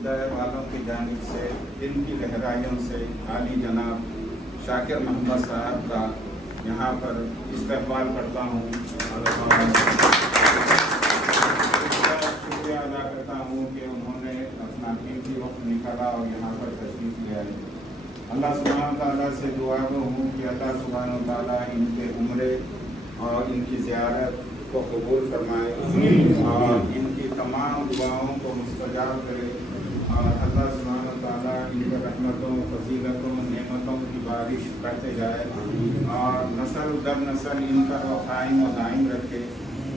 ہدایت والوں کی جانب سے ان کی گہرائیوں سے عالی جناب شاکر محمد صاحب کا یہاں پر استقبال کرتا ہوں اور شکریہ ادا کرتا ہوں کہ انہوں نے اپنا قیمتی وقت نکالا اور یہاں پر تشریف لے آئے۔ اللہ سبحانہ تعالیٰ سے دعا گو ہوں کہ اللہ سبحانہ تعالیٰ ان کے عمرے اور ان کی زیارت کو قبول فرمائے اور ان کی تمام دعاؤں کو مستجاب کرے اور اللہ سبحانہ تعالیٰ ان کے رحمتوں فضیلتوں نعمتوں کی بارش کرتے جائے اور نسل در نسل ان کا قائم و دائم رکھے۔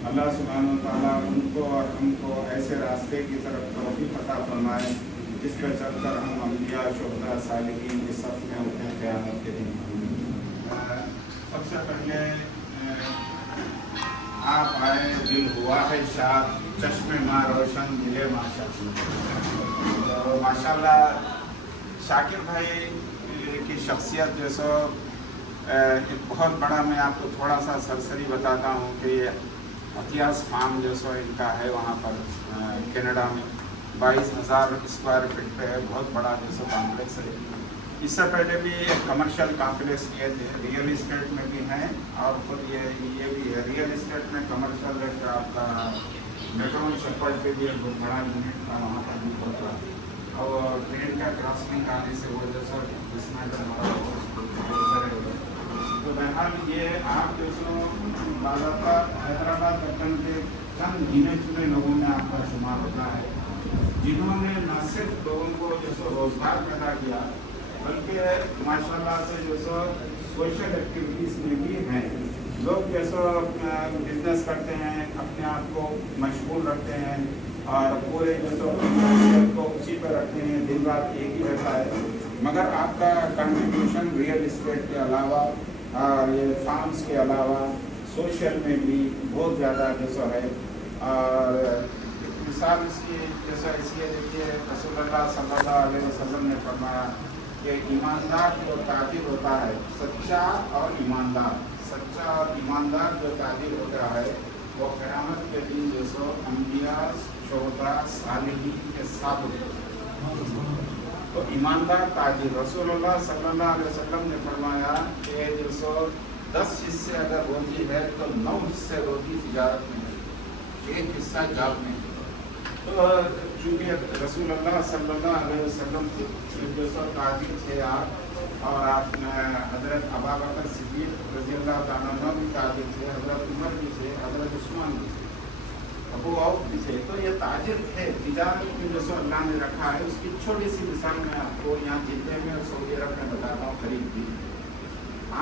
اللہ سبحانہ تعالیٰ ان کو اور ہم کو ایسے راستے کی طرف توفیق عطا فرمائے جس پہ چل کر ہم انبیاء شہداء صالحین کی صف میں اٹھیں قیامت کے دن۔ سب سے پہلے آپ آئے، دل ہوا ہے شاد، چشم ماں روشن دلے ماشاء تو ماشاء اللہ شاکر بھائی کی شخصیت جو سو ایک بہت بڑا، میں آپ کو تھوڑا سا سرسری بتاتا ہوں کہ یہ اتیاس فارم جو سو ان کا ہے وہاں پر کینیڈا میں 22,000 اسکوائر فٹ پہ ہے، بہت بڑا جو سو کامپلیکس ہے۔ اس سے پہلے بھی کمرشل کامپلیکس کیے تھے، ریئل اسٹیٹ میں بھی ہیں اور خود یہ بھی ہے ریئل اسٹیٹ میں کمرشل ایک آپ کا میٹرون شپرڈ پہ بھی ایک بہت بڑا یونٹ تھا وہاں پر بھی بہت بڑا، اور ٹرین کا کراسنگ آنے سے وہ جو سو تو بہرحال یہ آپ جو سو باضابطہ حیدرآباد پٹن کے چند گنے چنے لوگوں میں آپ کا شمار ہوتا ہے جنہوں نے نہ صرف لوگوں کو جو سو روزگار پیدا کیا بلکہ ماشاء اللہ سے جو سو سوشل ایکٹیویٹیز میں بھی ہیں۔ لوگ جو سو بزنس کرتے ہیں، اپنے آپ کو مشغول رکھتے ہیں اور پورے جو سو کو اسی پہ رکھتے ہیں، دن رات ایک ہی رہتا ہے، مگر آپ کا کنٹریبیوشن ریئل اسٹیٹ کے علاوہ اور یہ فارمز کے علاوہ سوشل میں بھی بہت زیادہ جو سو ہے۔ اور مثال اس کی جیسا ایسی ہے، دیکھیے رسول اللہ صلی اللہ علیہ وسلم نے فرمایا کہ ایماندار جو تاجر ہوتا ہے، سچا اور ایماندار، سچا اور ایماندار جو تاجر ہوتا ہے وہ قیامت کے دن جو سو انبیاء شہداء صالحین کے ساتھ ہوتا ہے۔ تو ایماندار تاجر، رسول اللہ صلی اللہ علیہ وسلم نے فرمایا کہ جو سو 10 حصے اگر روزی ہے تو 9 حصے روزی تجارت میں ہے، 1 حصہ جاب میں ہے۔ تو چونکہ رسول اللہ صلی اللہ علیہ وسلم جو سو تاجر تھے آپ، اور آپ حضرت ابوبکر صدیق رضی اللہ تعالیٰ عنہ بھی تاجر تھے، حضرت عمر بھی تھے، حضرت عثمان بھی تھے، ابو عوف بھی تھے، تو یہ تاجر تھے۔ تجارت میں جو سو اللہ نے رکھا ہے، اس کی چھوٹی سی مثال میں آپ کو یہاں جدہ میں اور سعودی عرب میں بتاتا ہوں قریب بھی۔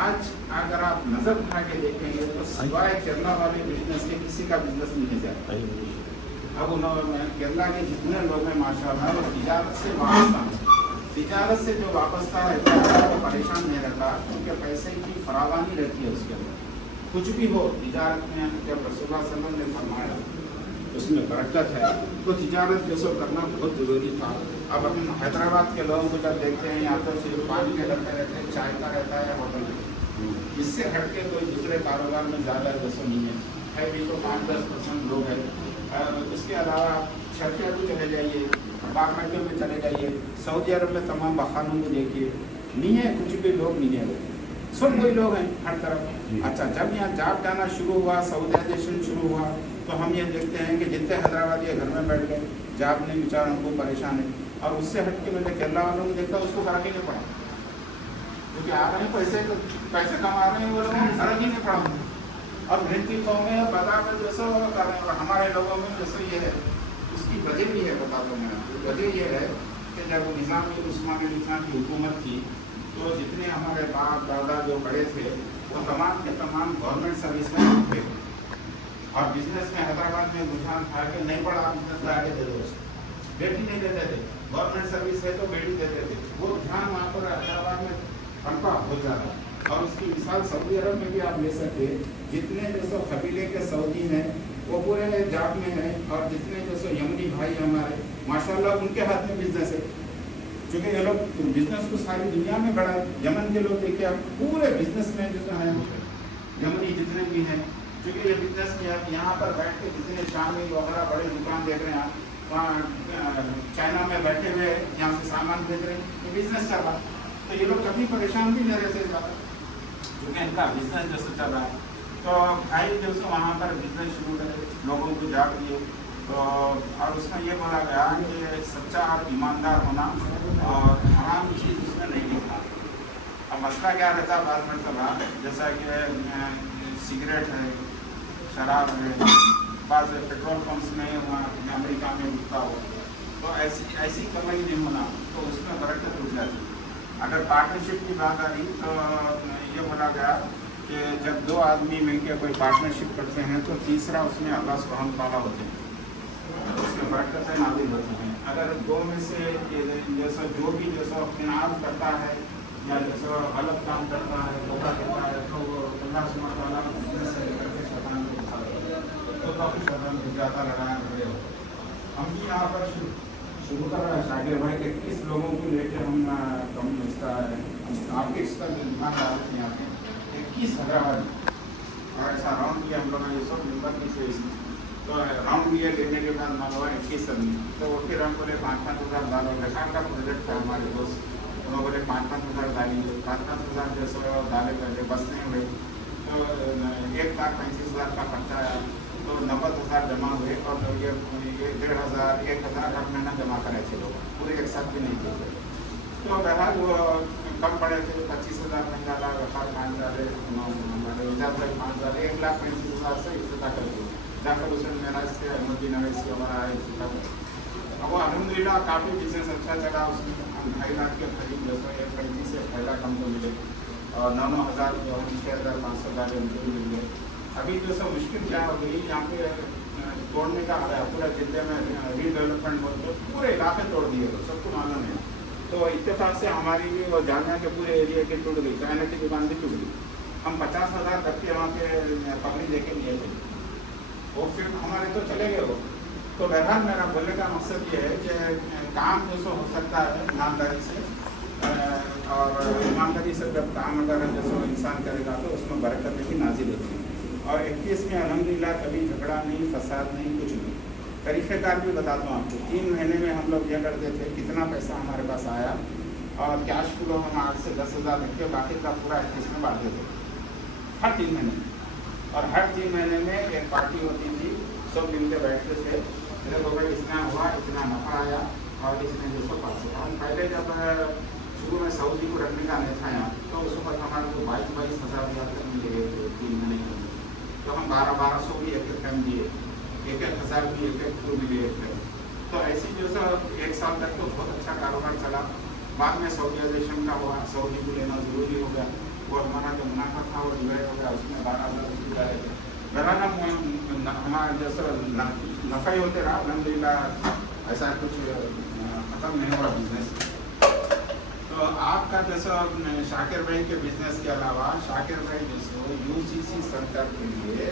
آج اگر آپ نظر اٹھا کے دیکھیں گے تو سوائے کیرلا والے بزنس کے کسی کا بزنس نہیں جاتا۔ اب انہوں نے کیرلا کے جتنے لوگ ہیں ماشاء اللہ وہ تجارت سے وابستہ ہیں، تجارت سے جو وابستہ رہتا ہے وہ پریشان نہیں رہتا، کیونکہ پیسے کی فراوانی رہتی ہے اس کے اندر۔ کچھ بھی ہو تجارت میں، جب رسول اللہ صلی اللہ علیہ وسلم نے فرمایا اس میں برکت ہے، تو تجارت جو سو کرنا بہت ضروری تھا۔ اب ہم حیدرآباد کے لوگوں کو جب دیکھتے ہیں، یہاں تو صرف پانی کے گھر میں رہتے ہیں، چائے کا رہتا ہے ہوٹل میں، اس سے ہٹ کے کوئی دوسرے کاروبار میں زیادہ جو سو نہیں ہے بھی تو 5-10% لوگ ہیں۔ اس کے علاوہ شرقیہ کو چلے جائیے، باغمنڈیوں میں چلے جائیے، سعودی عرب میں تمام بخانوں کو دیکھیے، نہیں ہے کچھ بھی لوگ نہیں ہیں، سب وہی لوگ ہیں ہر طرف۔ اچھا جب یہاں جاب جانا شروع ہوا، سعودائزیشن شروع ہوا، تو ہم یہ دیکھتے ہیں کہ جتنے حیدرآبادی گھر میں بیٹھ گئے، جاب نے بیچاروں کو پریشان ہے۔ اور اس سے ہٹ کے میں نے کیرلا والوں کو دیکھا، اس کو فرق ہی نہیں پڑا، کیونکہ آ رہے ہیں پیسے کما رہے ہیں، وہ لوگوں کو فرق ہی نہیں پڑا۔ اور بھنتی قومیں بازار میں جو سو کر رہے ہیں، اور ہمارے لوگوں میں جو سو یہ ہے، اس کی وجہ بھی ہے، بتا دوں میں، وجہ یہ ہے کہ جب نظام عثمانی نظام کی حکومت تھی تو جتنے ہمارے باپ دادا جو بڑے تھے وہ تمام کے تمام گورنمنٹ سروس میں تھے، اور بزنس میں حیدرآباد میں رجحان تھا کہ نہیں پڑھا بزنس کا آگے دے دو، بیٹی نہیں دیتے تھے، گورنمنٹ سروس ہے تو بیٹی دیتے تھے، وہ رجحان وہاں پر حیدرآباد میں پنپا بہت زیادہ۔ اور اس کی مثال سعودی عرب میں بھی آپ لے سکتے، جتنے جو سو قبیلے کے سعودی ہیں وہ پورے جاب میں ہیں، اور جتنے جو سو یمنی بھائی ہمارے ماشاءاللہ ان کے ہاتھ میں بزنس ہے، چونکہ یہ لوگ بزنس کو ساری دنیا میں بڑھا۔ یمن کے لوگ دیکھیے آپ، پورے بزنس میں جو ہیں یمنی جتنے بھی ہیں، چونکہ یہ بزنس میں یہاں پر بیٹھ کے جتنے شامی وغیرہ بڑے دکان دیکھ رہے ہیں آپ، وہاں چائے चाइना में बैठे हुए यहाँ से सामान भेज रहे हैं, ये बिजनेस चल रहा है। तो ये लोग कभी परेशान भी नहीं रहते ज़्यादा, क्योंकि इनका बिजनेस जैसे चल रहा है। तो भाई जो सो वहाँ पर बिजनेस शुरू करे, लोगों को जाग दिए। तो और उसमें ये बोला गया कि सच्चा और ईमानदार होना और हराम चीज़ उसमें नहीं लिखा। अब मसला क्या रहता है बाद में, जैसा कि सिगरेट है, शराब है, बाद पेट्रोल पंप्स में वहाँ अमेरिका में बिकता हो, तो ऐसी कमाई नहीं होना, तो उसमें बरकत उठ जाती। अगर पार्टनरशिप की बात आ रही तो ये बोला गया कि जब दो आदमी मिलकर कोई पार्टनरशिप करते हैं तो तीसरा उसमें अल्लाह सुब्हान ताला होते हैं, उसमें बरकतें नाज़िल होती हैं। अगर दो में से जैसा जो भी जैसा खिनाज करता है या जैसा गलत काम करता है, धोखा देता है, तो वो अल्लाह सुब्हान ताला से लेकर के शैतान को दिखा देता है, तो काफ़ी शैतान को ज़्यादा लगाया खड़े हो। हम भी यहाँ पर शुरू कर रहे हैं शाकिर भाई के 21 लोगों को लेकर हम कम इसका आपके इसका दिमाग आ रहे यहाँ पे 21 हैदराबाद, और ऐसा राउंड किया हम लोगों ने, ये सब मेम्बर की से इसमें तो राउंड लिया, लेने के बाद मान लो 21 आदमी, तो वो फिर हम बोले 5-5 हज़ार डालो। लखान का प्रोजेक्ट था हमारे दोस्त, उन्होंने बोले 5-5 हज़ार डालेंगे, 5-5 हज़ार जैसे डाले पहले बस नहीं हुए, तो 1,35,000 का खर्चा आया, तो 90,000 जमा हुए, और ये 1,500 1,000 हर महीना जमा करे थे लोग, पूरे एक साथ भी नहीं थे। तो बहरहाल वो कम पड़े थे, 25,000 नहीं डाला, रखा 5 डाले, हमारे इजाज़ भाई 5 डाले, 1,35,000 से इफ्तिताह कर दिए। जाफर हुसैन मेराज से, अहमदुद्दीन अवैसी हमारा है इफ्तिताह। अब वो अल्हम्दुलिल्लाह काफ़ी बिजनेस अच्छा चला, उसमें 2.5 लाख के करीब जैसा 1.35 से फायदा कम को मिले, और 9-9 हज़ार जो 6,500 डाले उनको भी मिल गए। अभी जो सब मुश्किल क्या हो गई यहाँ पे तोड़ने का आ रहा है, पूरा जिले में रीडेवलपमेंट बोलते पूरे इलाके तोड़ दिए, तो सबको मालूम है। तो इत्तेफाक से हमारी भी वो जामिया के पूरे एरिया की टूट गई, चाइना की दुकान भी टूट गई। हम 50,000 तक के वहाँ पे पकड़ी देके लिए थे, वो फिर हमारे तो चले गए वो। तो बहरहाल मेरा बोलने का मकसद ये है कि काम जैसा हो सकता है ईमानदारी से, और ईमानदारी से जब काम अगर जैसे इंसान करेगा तो उसमें बरकत भी नाजिल होती है। और 21 में अल्हम्दुलिल्लाह कभी झगड़ा नहीं, फसाद नहीं, कुछ नहीं। तरीक़ेकार भी बताता हूँ आपको, 3 महीने में हम लोग यह करते थे, कितना पैसा हमारे पास आया, और कैश फ्लो हम 8 से 10,000 रख के बाकी का पूरा 21 में बांट देते हर 3 महीने। और हर 3 महीने में एक पार्टी होती थी, सब मिलकर बैठते थे, मेरे को भाई इतना हुआ, इतना नफ़ा आया, और इसने जो सो पास हुआ। हम पहले जब शुरू में सऊदी को रखने का नहीं था यहाँ, तो उस वक्त हमारे को 22-22 हज़ार तक मिले गए थे 3 महीने के लिए। तो हम 1200 भी एक टाइम दिए, 1,000 भी एक को मिले थे। तो ऐसी जो सा 1 साल तक तो बहुत अच्छा कारोबार चला। बाद में सऊदीज़ेशन का हुआ, सऊदी को लेना ज़रूरी हो गया, वो हमारा जो मुनाफा था वो डिवाइड हो गया, उसमें 12,000 डाले थे। बहरहाल हमारा जैसा नफ़ा ही होते रहा, अल्हम्दुलिल्लाह ऐसा कुछ ख़त्म नहीं हुआ बिजनेस। तो आपका जैसा शाकिर भाई के बिजनेस के अलावा शाकिर भाई जैसे UCC सेंटर के लिए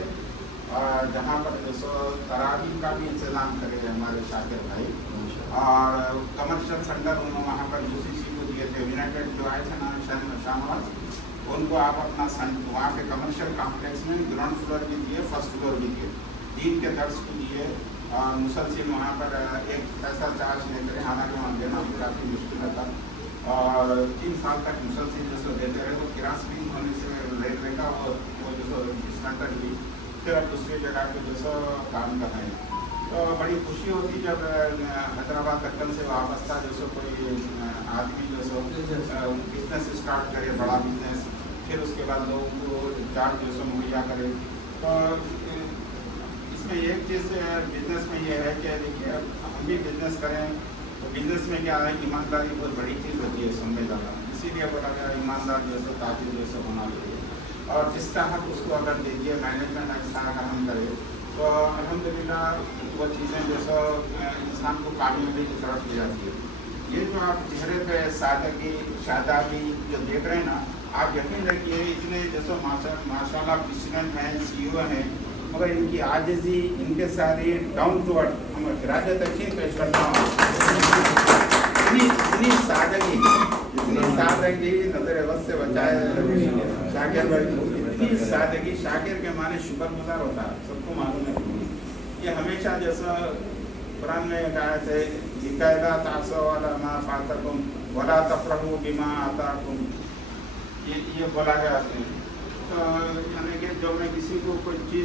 जहाँ पर जैसे तरावी का भी इंतज़ाम करे हमारे शाकिर भाई, और कमर्शियल सेंटर उन्होंने वहाँ पर UCC को दिए थे, यूनाइटेड जो आए थे ना शाहनवाज, उनको आप अपना वहाँ के कमर्शियल कॉम्प्लेक्स में ग्राउंड फ्लोर भी दिए, फर्स्ट फ्लोर भी दिए, दीन के दर्ज को दिए, मुसलसिल वहाँ पर एक पैसा चार्ज नहीं करे, हालांकि वहाँ देना भी काफ़ी मुश्किल था, और 3 साल तक मुसलसिल जैसे देते रहे। तो किरास भी होने से रेलवे का वो जैसे सेंटर भी फिर अब दूसरी जगह पे जैसा काम कर रहे हैं। तो बड़ी खुशी होती जब हैदराबाद दक्कन से वापस था जैसे कोई आदमी जैसे बिजनेस स्टार्ट करे, बड़ा बिजनेस, फिर उसके बाद लोगों को जॉब जैसे मुहैया करे। तो इसमें एक चीज़ बिजनेस में ये है कि देखिए हम भी बिजनेस करें तो बिजनेस में क्या है, ईमानदारी बहुत बड़ी चीज़ होती है समझे ज़्यादा, इसीलिए बोला गया ईमानदार जैसे ताजिर जैसे होना चाहिए, और जिसका हक उसको अगर दीजिए, मैनेजमेंट अच्छा अगर हम करें तो अल्हम्दुलिल्लाह वो चीज़ें जैसा इंसान को कामयाबी की तरफ ले जाती है। ये जो आप चेहरे पे सादगी शादाबी जो देख रहे हैं ना, आप यकीन रखिए इतने जैसे माशाल्लाह प्रेसिडेंट हैं, CEO हैं, मगर इनकी आजिज़ी, इनके सारी डाउन टू अर्थ, हम खिराजत तकसीम पेश करता हूँ। इतनी सादगी नजर वक्त से बचाए शाकिर भाई, इतनी सादगी, शाकिर के माने शुक्रगुजार होता है, सबको मालूम है। ये हमेशा जैसा कुरान में कहा थे باقاعدہ تعصوا علی ما فاتکم ولا تفرحوا بما آتاکم، یہ بولا گیا ہے. یعنی کہ جب میں کسی کو کوئی چیز